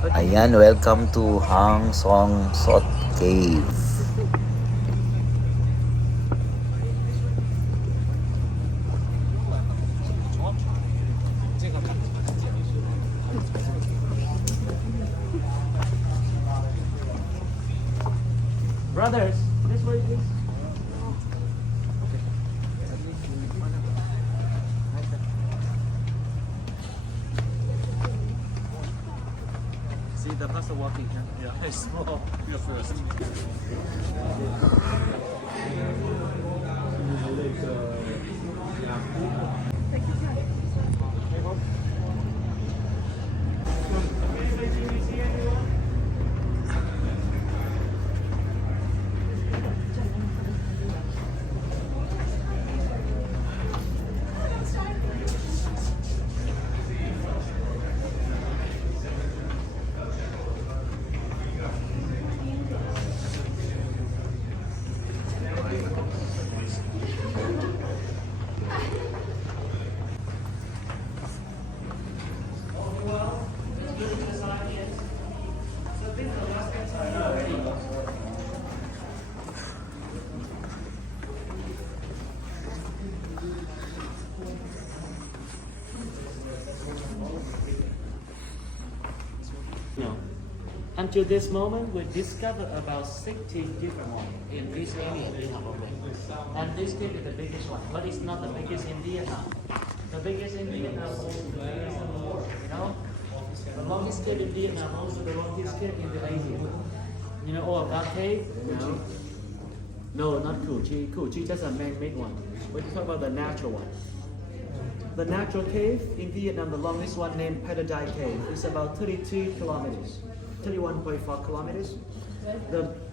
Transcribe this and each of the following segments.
Ayan, welcome to Hang Song Sot Cave. Brothers, this way please. See the pastor walking here? Yeah, it's small. You're first. No. Until this moment, we discovered about 60 different ones in this area in Hanoi. And this cave is the biggest one, but it's not the biggest in Vietnam. The biggest in Vietnam is also the biggest in the world, you know? The longest cave in Vietnam, also the longest cave in the Asia. You know all about cave? No. No, not Cu Chi. Cu Chi just a man-made one. We're talking about the natural one. The natural cave in Vietnam, the longest one named Paradise Cave, is about 32 kilometers, 31.4 kilometers.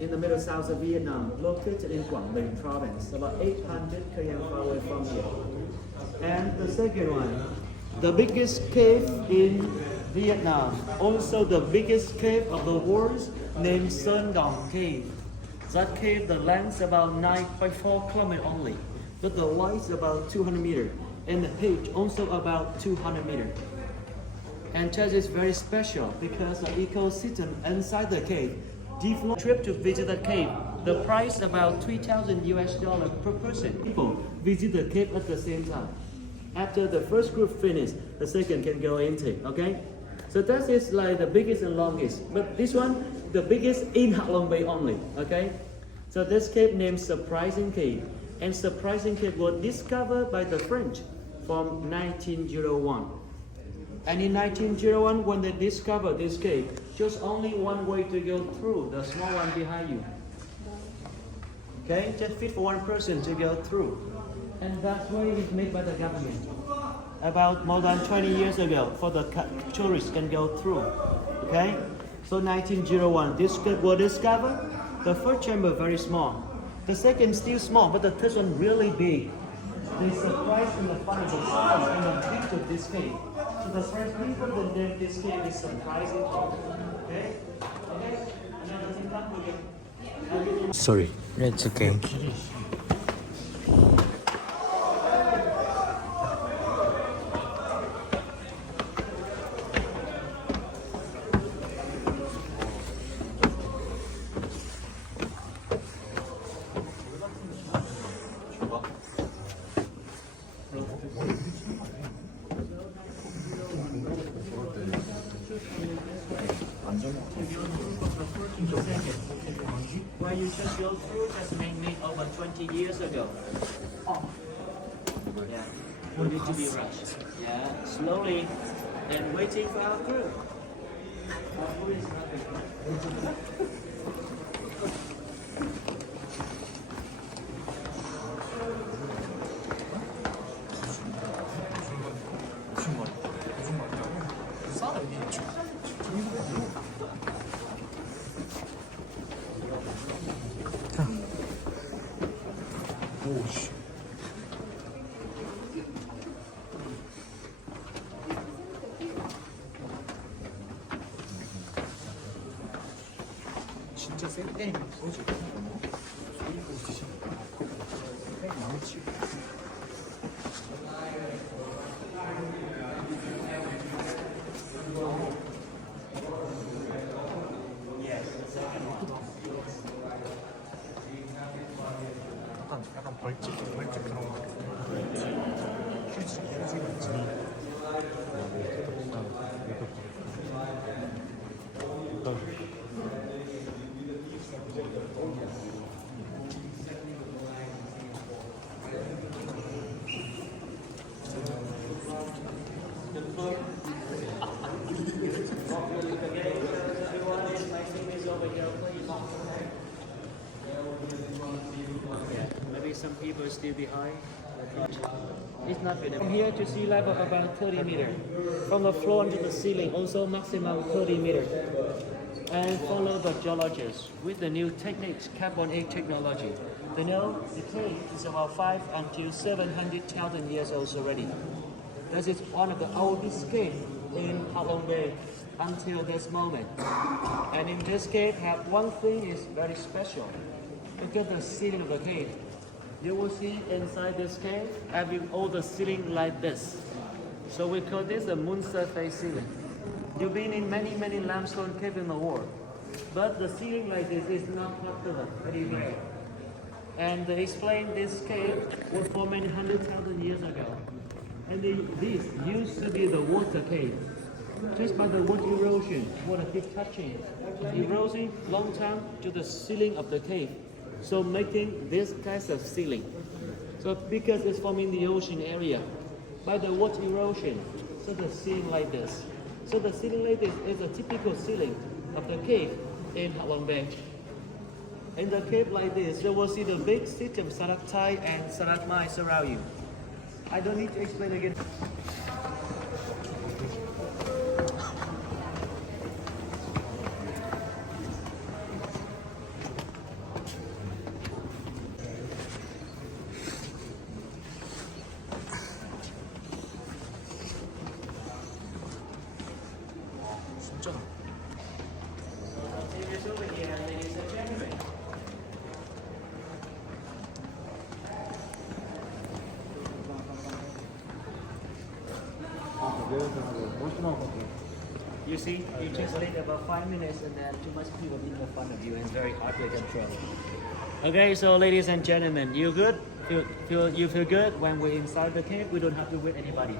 In the middle south of Vietnam, located in Quảng Bình province, about 800 km far away from here. And the second one, the biggest cave in Vietnam, also the biggest cave of the world, named Sơn Đòn Cave. That cave, the length about 9.4 kilometers only, but the width is about 200 meters. And the height also about 200 meters. And Church is very special because the ecosystem inside the cave. Default trip to visit the cave, the price about $3,000 per person. People visit the cave at the same time. After the first group finish, the second can go into. Okay, so that is like the biggest and longest. But this one, the biggest in Ha Long Bay only. Okay, so this cave named Surprising Cave. And Surprising Cave was discovered by the French from 1901. And in 1901, when they discovered this cave, just only one way to go through, the small one behind you. Okay, just fit for one person to go through. And that way is made by the government. About more than 20 years ago, for the tourists can go through. Okay, so 1901, this cave was discovered. The first chamber very small. The second still small, but the third one really big. They surprised and the fun is exciting and the gift of this cave. So the first people that named this cave is surprising. Okay? Okay? Sorry, it's okay. Where you just go through, just made over 20 years ago. Yeah, we need to be rushed. Yeah, slowly and waiting for our crew. Our crew is not 진짜 센 게임 소주 소리고 드시는 거 많이 치고 벌집 그런 거 휴지 같이 Maybe some people are still behind. It's not good. From here to sea level about 30 meters. From the floor to the ceiling also maximum 30 meters. And follow the geologists with the new techniques, carbon age technology. You know, the cave is about 5 until 700,000 years old already. This is one of the oldest caves in Halong Bay until this moment. And in this cave, have one thing is very special. Look at the ceiling of the cave. You will see inside this cave, having all the ceiling like this. So we call this a moon surface ceiling. You've been in many limestone caves in the world, but the ceiling like this is not popular, very rare. And they explain this cave was formed many 100,000 years ago. And this used to be the water cave. Just by the wood erosion, water keep touching, eroding long time to the ceiling of the cave. So making this kind of ceiling. So because it's from in the ocean area, by the water erosion, so the ceiling like this. So the ceiling like this is a typical ceiling of the cave in Halong Bay. In the cave like this, you will see the big system stalactite and stalagmite surround you. I don't need to explain again. 진짜 You see, you just wait about 5 minutes and then too much people in front of you and it's very hard to control. Okay, so ladies and gentlemen, you good? You feel good when we're inside the cave? We don't have to wait anybody.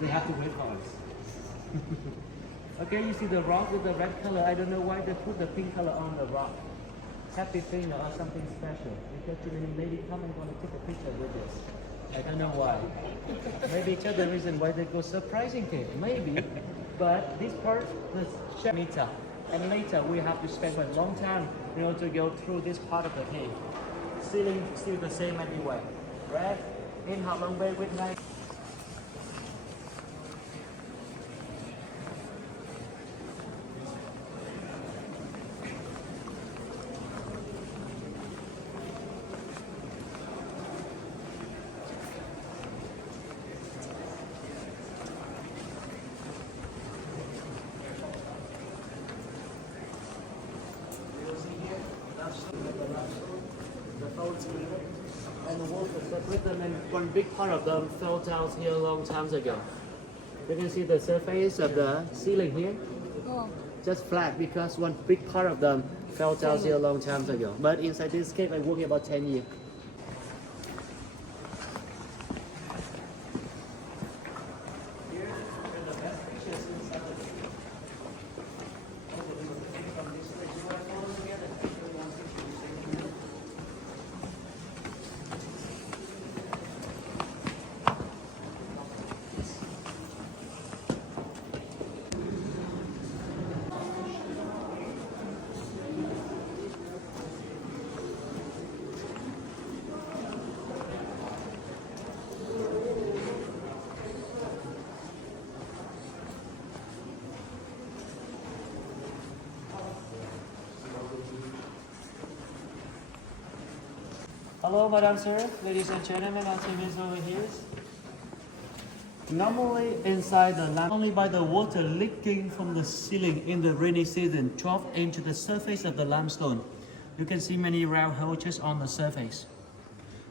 They have to wait for us. Okay, you see the rock with the red color. I don't know why they put the pink color on the rock. Happy thing or something special. Because too many ladies come and want to take a picture with this. I don't know why. Maybe it's the reason why they go surprising cave. Maybe. But this part is meter. And later we have to spend a long time in order to go through this part of the cave. Ceiling still the same anyway. Right? In Halong Bay with night. The folds here and the water separate them, and one big part of them fell down here a long time ago. You can see the surface of the ceiling here, just flat because one big part of them fell down here a long time ago. But inside this cave, I worked about 10 years. Hello, Madam Sir, ladies and gentlemen, our team is over here. Normally inside the lamp, only by the water leaking from the ceiling in the rainy season, drop into the surface of the limestone. You can see many round holes just on the surface.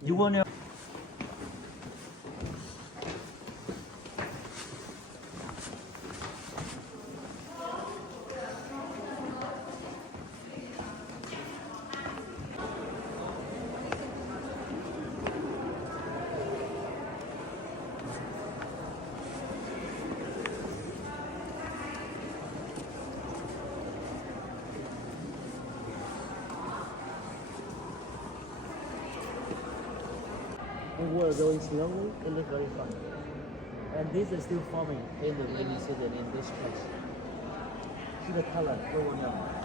You will know. we were going slowly, it looked very fun. And this is still forming in the rainy season in this place. See the color, go on now.